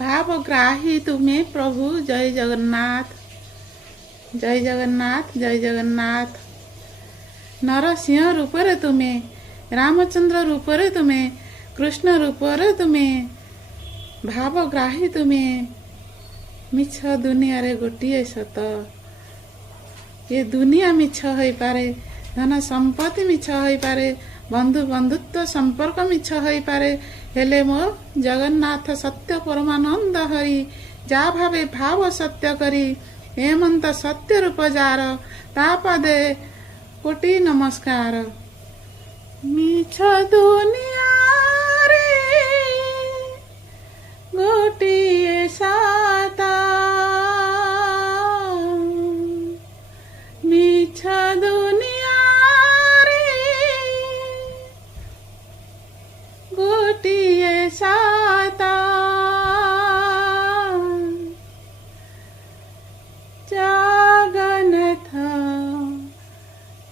भावग्राही तुम्हें प्रभु। जय जगन्नाथ, जय जगन्नाथ, जय जगन्नाथ। नरसिंह रूपरे तुमे, रामचंद्र रूपरे तुमे, कृष्ण रूपरे तुमे, भावग्राही तुमे। मिछ दुनिया रे गोटिए सत। ये दुनिया मिछ होई पारे, धन संपत्ति मिछ होई पारे, बंधु बंधुत्व संपर्क मिछ होई पारे, हेले मो जगन्नाथ सत्य परमानंद हरि। जा भावे भाव सत्य करी, हेमंत सत्य रूप जार, तापदे कोटि नमस्कार। मिछ दुनिया रे गोटिए साता, मिछ दुनिया रे गोटिए साता। जगन्नाथ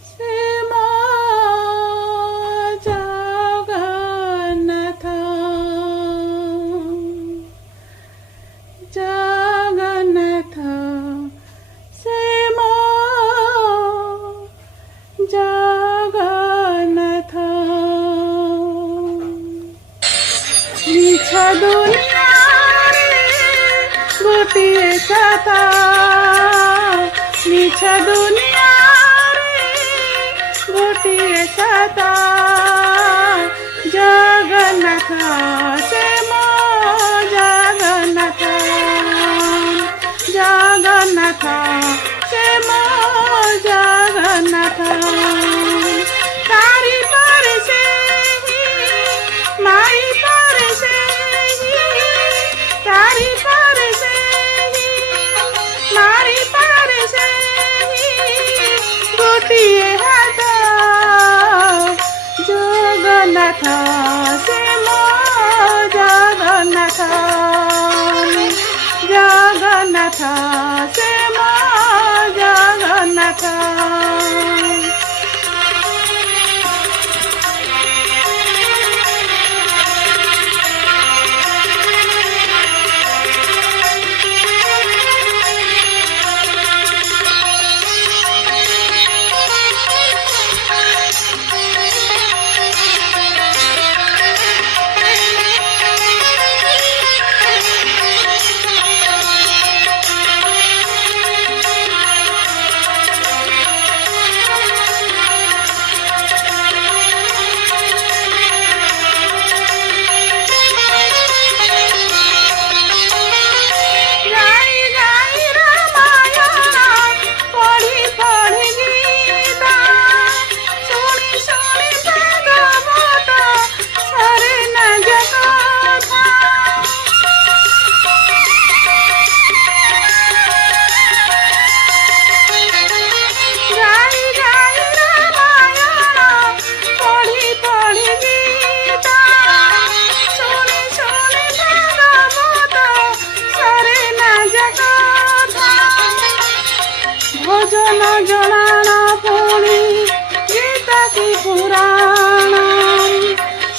से मो जगन्नाथ, जगन्नाथ से मो जगन्नाथ। मिछ दुनिया रे गोटिए साता, मिछ दुनिया रे गोटिए साता। जगन्नाथ से मो जगन्नाथ, जगन्नाथ से मो जगन्नाथ। तारी पर से ही माई पर से ही, तारी पर से ही मारी पर से ही गोटिए हाथ। जगन्नाथ से मो जगन्नाथ, जगन्नाथ से मो जगन्नाथ। भोजन जनाना पुणी गीता की पुराण,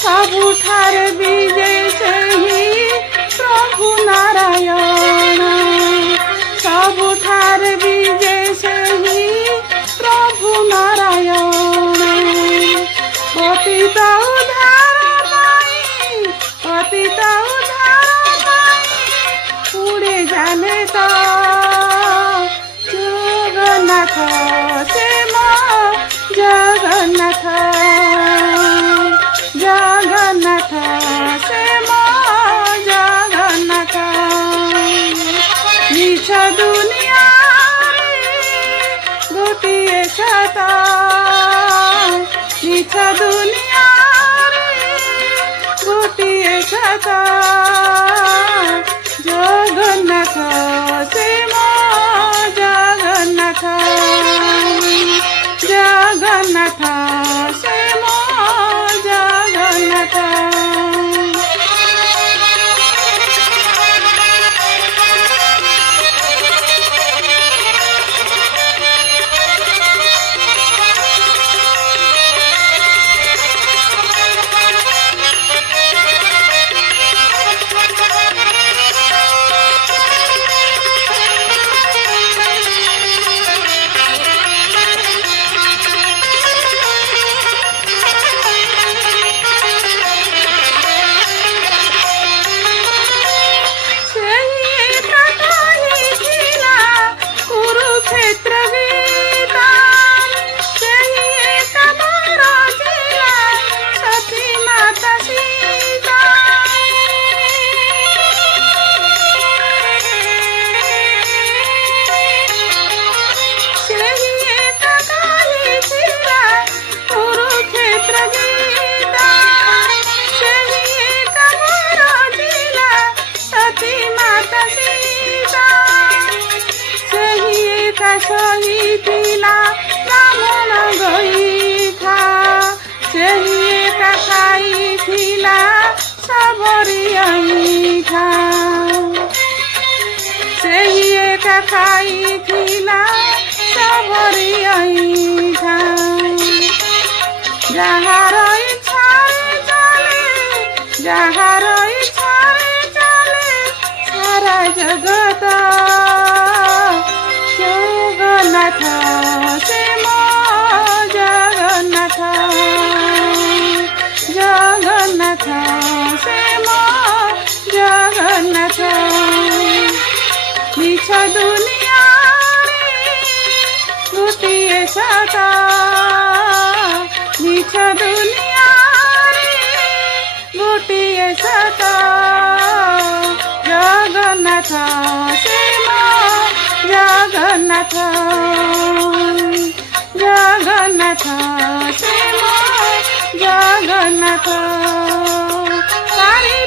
सबुठारे विजय सही प्रभु नारायण, सबुठारे विजय सही प्रभु नारायण। पतित उद्धार पाई, पतित उद्धार पाई उड़े जाने तो जगन्नाथ से मो जगन्नाथ, जगन्नाथ से मो जगन्नाथ। मिछ दुनिया रे गोटिए साता, मिछ दुनिया रे गोटिए साता। जगन्नाथ से मो जगन्नाथ, जगन्नाथ से मो जगन्नाथ। ସହିଥିଲା ବ୍ରାହ୍ମଣ ଗଇଠା ସେହି ଏକା ଖାଇଥିଲା ସବରି ଅଇଁଠା ସେହି ଏକା ଖାଇଥିଲା ସବରି ଅଇଁଠା ଯାହାର ଇଚ୍ଛାରେ ଚାଲେ ଯାହାର ଇଚ୍ଛାରେ ଚାଲେ ସାରା ଜଗତ ଜଗନ୍ନାଥ ସେ ମୋ ଜଗନ୍ନାଥ ଜଗନ୍ନାଥ ସେ ମୋ ଜଗନ୍ନାଥ ମିଛ ଦୁନିଆରେ ଗୋଟିଏ ସତ ମିଛ ଦୁନିଆରେ ଗୋଟିଏ ସତ ଜଗନ୍ନାଥ ସେ ମୋ ଜଗନ୍ନାଥ ଜଗନ୍ନାଥ ସେ ମୋ ଜଗନ୍ନାଥ ପାରି